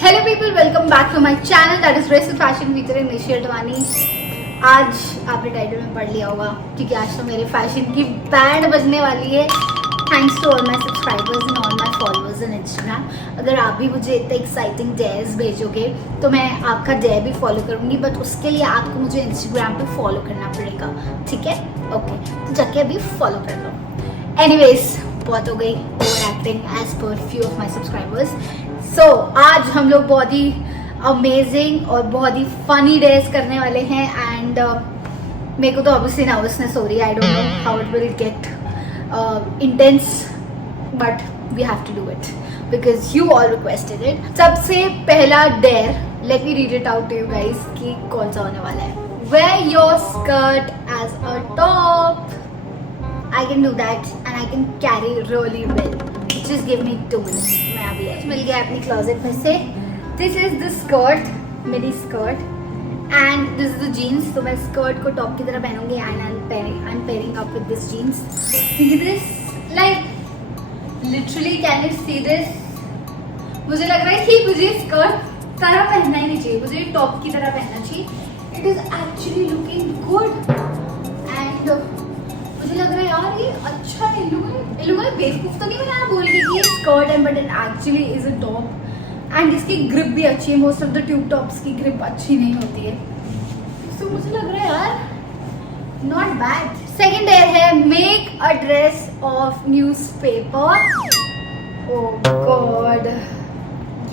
Hello people, welcome back to my channel that is race fashion with Nishi Advani. आज आपने title में पढ़ लिया होगा क्योंकि आज तो मेरे फैशन की बैंड बजने वाली है। Thanks to all my subscribers and all my followers in Instagram. अगर आप भी मुझे इतने एक्साइटिंग डेज भेजोगे तो मैं आपका डे भी फॉलो करूंगी, बट उसके लिए आपको मुझे इंस्टाग्राम पे फॉलो करना पड़ेगा, ठीक है? ओके, तो जाके अभी फॉलो कर लो। एनीवेज, बहुत हो गई over acting as per few of my subscribers. So आज हम लोग बहुत ही अमेजिंग और बहुत ही फनी डेज करने वाले हैं एंड मेरे को तो ऑब्वियसली नर्वसनेस हो रही है। I don't know how it will get intense, but we have to do it because you all requested it. सबसे पहला dare, let me read it out to you guys कि कौन सा होने वाला है। Wear your skirt as a top. I can do that and I can carry really well. Just give me 2 minutes. मैं अभी मिल गया अपनी क्लोजेट में से। This is the skirt, mini skirt, and this is the jeans. तो मैं skirt को top की तरह पहनूंगी and I'm pairing up with this jeans. See this? Like literally, can you see this? मुझे लग रहा है कि मुझे स्कर्ट तरह पहनना ही नहीं चाहिए, मुझे टॉप की तरह पहनना चाहिए। It is actually looking good and मुझे लग रहा है यार ये अच्छा है। इन लोगों ने बेवकूफ तो नहीं बनाया बोल के कि ये स्कर्ट है, but it actually is a top and इसकी ग्रिप भी अच्छी है। Most of the tube tops की ग्रिप अच्छी नहीं होती है, तो मुझे लग रहा है यार नॉट बैड। सेकेंड एयर है make a dress of newspaper. Oh God,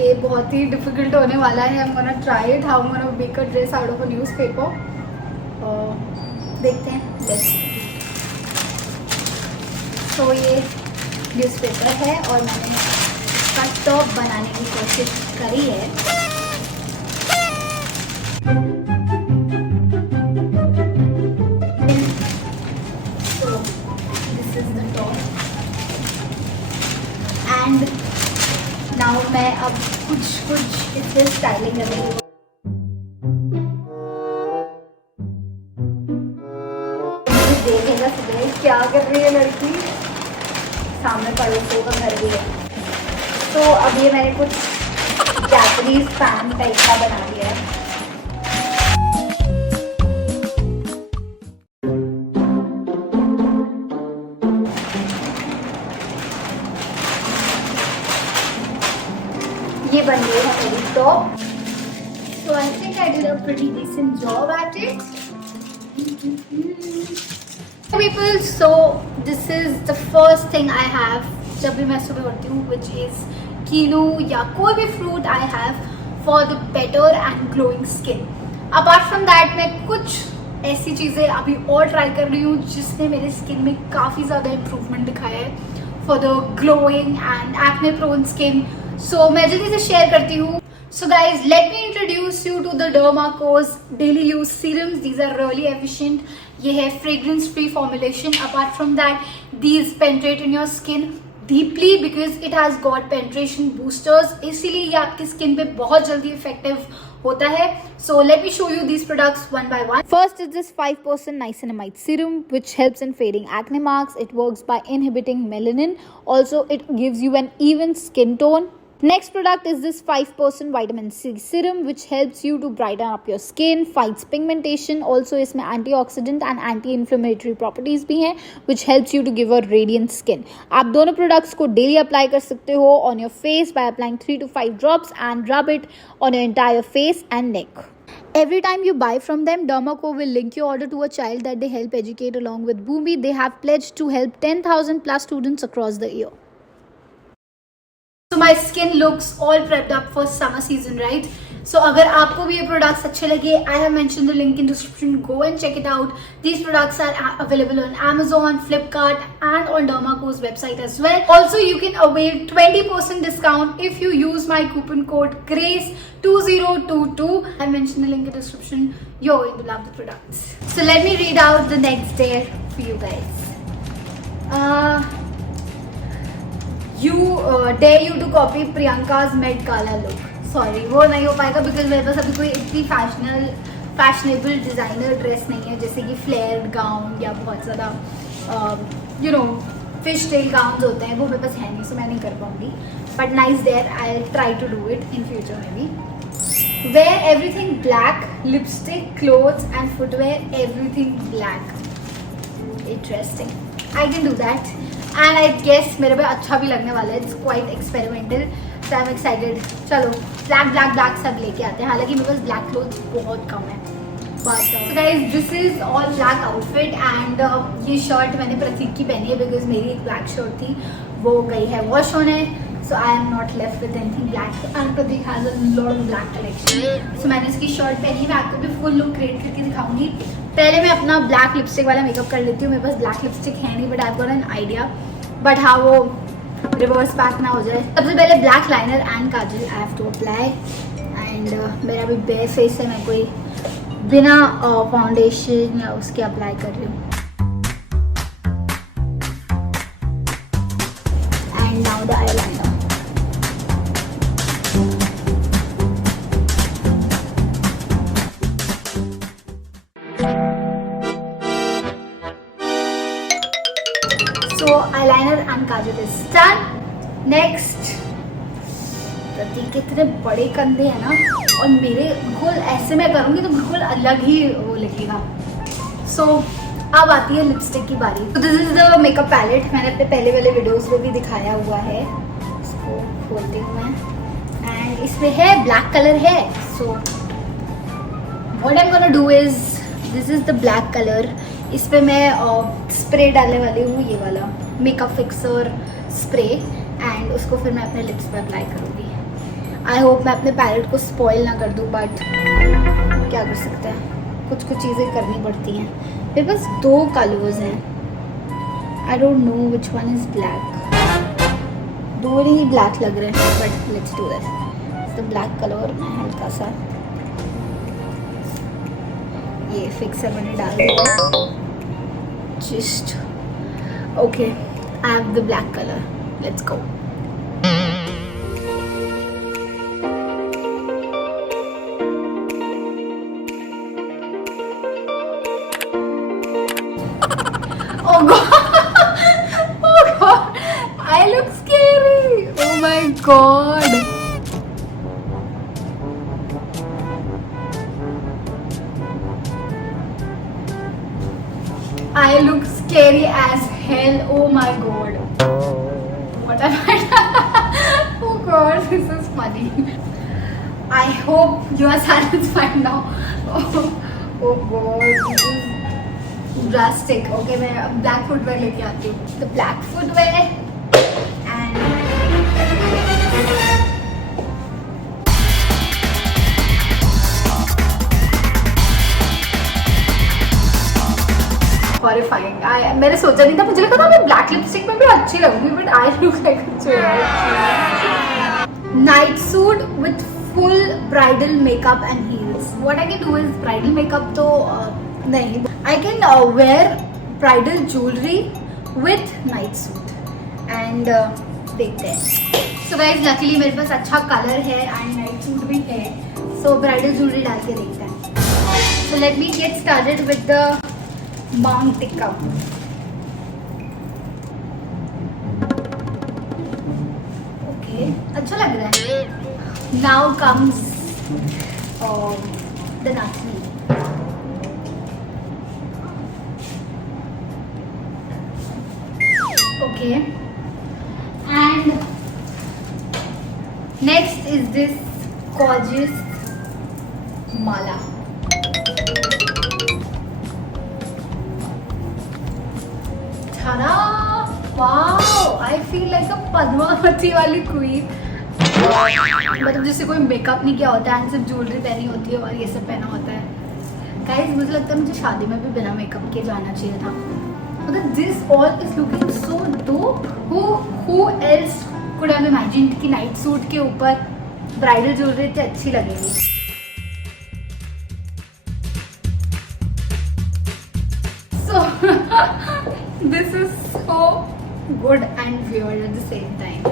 ये बहुत ही डिफिकल्ट होने वाला है। आई am gonna try it, how I am gonna make a dress out of a newspaper. देखते हैं, लेट्स सी। तो ये न्यूज़पेपर है और मैंने इसका टॉप बनाने की कोशिश करी है। So this is the top and now मैं अब कुछ इससे स्टाइलिंग कर रही हूँ। देखेगा सुबह क्या कर रही है लड़की, सामने पड़ोसियों का घर भी है। तो अब ये मैंने कुछ जापानीज फैन टाइप का बना दिया है। ये बन गई है मेरी top. So I think I did a pretty decent job at it. People, so this is the first thing I have जब भी मैं सुबह उठती हूँ, which is कीनू या कोई भी fruit I have for the better and glowing skin. Apart from that, मैं कुछ ऐसी चीज़ें अभी और ट्राई कर रही हूँ जिसने मेरे स्किन में काफ़ी ज़्यादा इम्प्रूवमेंट दिखाया है for the glowing and acne prone skin. So मैं जल्दी से शेयर करती हूँ। So guys, let me introduce you to the Dermaco's daily use serums. These are really efficient. ये है fragrance free formulation. Apart from that, these penetrate in your skin deeply because it has got penetration boosters. इसीलिए ये आपकी skin पे बहुत जल्दी effective होता है. So let me show you these products one by one. First is this 5% niacinamide serum which helps in fading acne marks. It works by inhibiting melanin. Also, it gives you an even skin tone. Next product is this 5% vitamin C serum which helps you to brighten up your skin, fights pigmentation. Also इसमें antioxidant and anti-inflammatory properties भी हैं which helps you to give a radiant skin. आप दोनों products को daily apply कर सकते हो on your face by applying 3 to 5 drops and rub it on your entire face and neck. Every time you buy from them, Dermaco will link your order to a child that they help educate along with Boomi. They have pledged to help 10,000 plus students across the year. So my skin looks all prepped up for summer season, right? So अगर आपको भी ये products अच्छे लगे, I have mentioned the link in description. Go and check it out. These products are available on Amazon, Flipkart, and on Dermaco's website as well. Also, you can avail 20% discount if you use my coupon code GRACE2022. I mentioned the link in the description. You're going to love the products. So let me read out the next day for you guys. Dare you to copy Priyanka's Met Gala look. Sorry, वो नहीं हो पाएगा because मेरे पास अभी कोई इतनी fashionable designer dress नहीं है जैसे कि फ्लेयर्ड गाउन या बहुत ज़्यादा फिश टेल गाउन्स होते हैं, वो मेरे पास है नहीं, सो मैं नहीं कर पाऊंगी. But nice dare, I try to do it in future में भी. Wear everything black, lipstick, clothes and footwear, everything black. Interesting. I can do that. And I guess मेरे पे अच्छा भी लगने वाला है. It's quite experimental. So I'm excited. चलो black सब लेके आते हैं. हालांकि मेरे पास black clothes बहुत कम है. But so guys, this is all black outfit and ये शर्ट मैंने प्रतीक की पहनी है because मेरी एक black shirt थी, वो गई है वॉश होने. So I am not left with anything black. And Pratik has a lot of black collection. So मैंने इसकी शर्ट पहनी. मैं आपको भी फुल लुक क्रिएट करके दिखाऊंगी. पहले मैं अपना ब्लैक लिपस्टिक वाला मेकअप कर लेती हूँ. मेरे पास ब्लैक लिपस्टिक है नहीं, but I have got an idea. But हाँ, वो रिवर्स पैक ना हो जाए. सबसे पहले black liner and kajal I have to apply. And मेरा भी बेयर फेस है, मैं कोई बिना फाउंडेशन या उसके अप्लाई कर रही हूँ. And now the eye liner. So eyeliner and kajal is done. Next, प्रतीक के इतने बड़े कंधे हैं ना, और मेरे बिल्कुल ऐसे मैं करूँगी तो बिल्कुल अलग ही वो लगेगा. So अब आती है लिपस्टिक की बारी. तो this is the makeup palette. मैंने अपने पहले वाले वीडियोस में भी दिखाया हुआ है. इसको खोलती हूँ मैं. एंड इसमें है ब्लैक कलर है. So what I am gonna do is, this is the black colour. इस पर मैं स्प्रे डालने वाली हूँ, ये वाला मेकअप फिक्सर स्प्रे. एंड उसको फिर मैं अपने लिप्स पर अप्लाई करूँगी. आई होप मैं अपने पैलेट को स्पॉइल ना कर दूँ, बट क्या कर सकते हैं, कुछ चीज़ें करनी पड़ती हैं. मेरे पास 2 कलर्स हैं. आई don't know which one is black. दोनों ही ब्लैक लग रहे हैं, बट लेट्स डू दिस. तो ब्लैक कलर मैं हल्का सा ये फिक्सर मैंने डाल दिया. Just okay, I have the black colour. Let's go. Oh god, oh god, I look scary. Oh my god. I look scary as hell. Oh my god. What have I done? Oh god, this is funny. I hope you are satisfied now. Oh god, this is drastic. Okay, मैं अब black footwear लेके आती हूँ. The black footwear and horrifying. मैंने सोचा नहीं था, मुझे लगा था मैं ब्लैक लिपस्टिक में भी अच्छी लगूंगी, but I look like a चोर. Night suit with full bridal makeup and heels. What I can do is, bridal makeup तो नहीं, I can wear bridal jewellery with night suit. And देखते हैं. So guys, luckily मेरे पास अच्छा colour है and night suit भी है. सो bridal jewellery डाल के देखते हैं. So let me get started with the mount tikka. Okay, अच्छा लग रहा है. नाउ कम्स द नाचनी. Okay, and next is this gorgeous Mala. Wow, I feel like a Padmavati वाली क्वीन. मतलब जैसे कोई मेकअप नहीं किया होता है, सिर्फ ज्वेलरी पहनी होती है और ये सब पहना होता है. गाइस, मुझे लगता है मुझे शादी में भी बिना मेकअप के जाना चाहिए था. मतलब this all is looking so dope. Who else could have imagined कि नाइट सूट के ऊपर ब्राइडल ज्वेलरी इतनी अच्छी लगेगी. So this is so good and weird at the same time.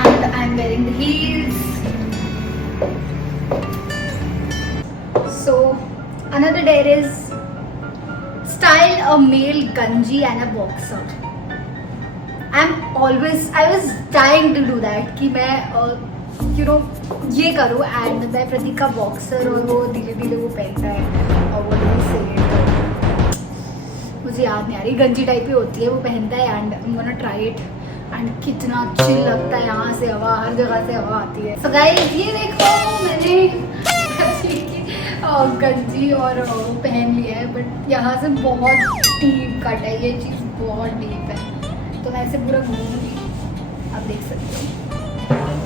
And I'm wearing the heels. So another dare is style a male ganji and a boxer. I was trying to do that कि मैं ये करूँ. And मैं प्रतीक का boxer और वो धीरे धीरे वो पहनता है और वो से मुझे याद नहीं आ रही, गंजी टाइप ही होती है, वो पहनता है. And I am gonna try it. And कितना चिल लगता है, यहाँ से हवा, हर जगह से हवा आती है. सो गाइस ये देखो मैंने गंजी और वो पहन लिया है, बट यहाँ से बहुत डीप कट है, ये चीज़ बहुत डीप है. तो मैं ऐसे पूरा घूमूंगी, आप देख सकते हो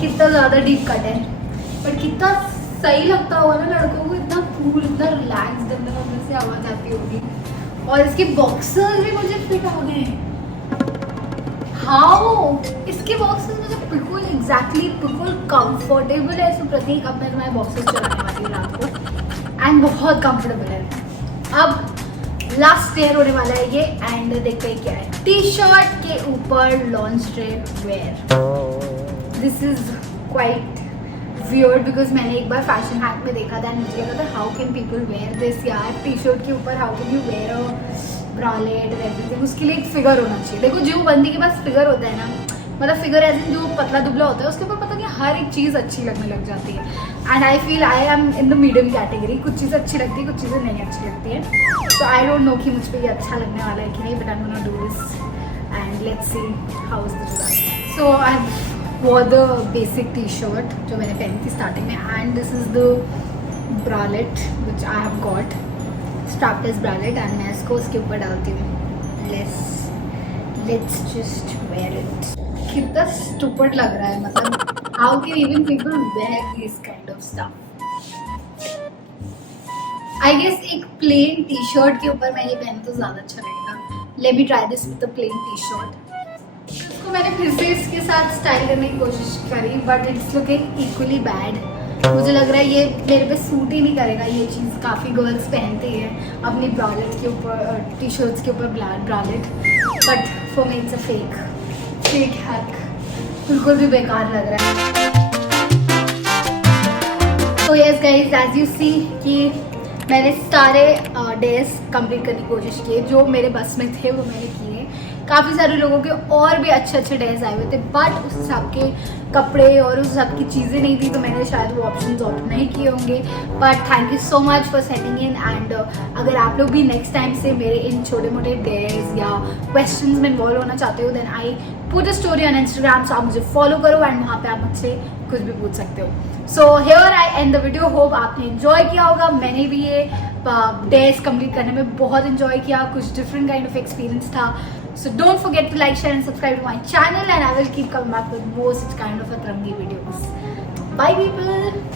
कितना ज़्यादा डीप कट है. बट कितना सही लगता होगा ना लड़कों को, इतना कूल, इतना रिलैक्स, अंदर से आवाज़ आती होगी. और इसके बॉक्सर्स भी मुझे फिट आ गए हैं. हाउ इसके बॉक्सर्स मुझे बिल्कुल बिल्कुल कंफर्टेबल है. सो प्रतीक अब मैं तुम्हारे बॉक्सर्स चलाने वाली हूँ रात को, एंड बहुत कंफर्टेबल है. अब लास्ट लेयर होने वाला है ये, एंड देखते हैं क्या है. टी शर्ट के ऊपर lingerie wear. This is quite weird because मैंने एक बार फैशन हैक में देखा था एंड मुझे लगा था how can people wear this यार. टी शर्ट के ऊपर how can you wear a bralette everything. उसके लिए एक फिगर होना चाहिए. देखो जो बंदी के पास फिगर होता है ना, मतलब फिगर एज इन जो पतला दुबला होता है, उसके ऊपर पता नहीं हर एक चीज़ अच्छी लगने लग जाती है. And I feel I am in the medium category. कुछ चीज़ें अच्छी लगती है, कुछ चीज़ें नहीं अच्छी लगती है. सो आई डोंट नो कि मुझ पर ये अच्छा लगने वाला है कि नहीं, but I am gonna do this and let's see how is the result. So I wore the basic T shirt जो मैंने पहनी थी स्टार्टिंग में, and this is the bralette which I have got, strapless bralette. And मैं इसको उसके ऊपर डालती हूँ. Let's just wear it. कितना स्टूपिड लग रहा है, मतलब how can even people wear this kind of stuff. I guess एक प्लेन टी शर्ट के ऊपर मैं ये पहनूं तो ज़्यादा अच्छा लगेगा. Let me try this with the plain T shirt. इसको मैंने फिर से इसके साथ स्टाइल करने की कोशिश करी, but it's looking equally bad. मुझे लग रहा है ये मेरे पे सूट ही नहीं करेगा. ये चीज़ काफ़ी गर्ल्स पहनती हैं अपनी ब्रालेट के ऊपर, टी शर्ट्स के ऊपर bralette, but for me it's a fake hack. बिल्कुल भी बेकार लग रहा है. तो yes guys, as you see कि मैंने सारे डेज कंप्लीट करने की कोशिश की. जो मेरे बस में थे वो मैंने किए. काफ़ी सारे लोगों के और भी अच्छे अच्छे डेज आए हुए थे, बट उस सब के कपड़े और उस सब की चीज़ें नहीं थी, तो मैंने शायद वो ऑप्शंस ऑप्ट नहीं किए होंगे. But thank you so much for sending end. And अगर आप लोग भी नेक्स्ट टाइम से मेरे इन छोटे मोटे डेज या क्वेश्चंस में इन्वॉल्व होना चाहते हो, then I put a story on Instagram. So आप मुझे फॉलो करो एंड वहाँ पे आप मुझसे कुछ भी पूछ सकते हो. So here I and the video. Hope आपने इन्जॉय किया होगा. मैंने भी ये डेज कंप्लीट करने में बहुत इन्जॉय किया. कुछ डिफरेंट काइंड ऑफ एक्सपीरियंस था. So don't forget to like, share and subscribe to my channel, and I will keep coming back with more such kind of atrangi videos. Bye people.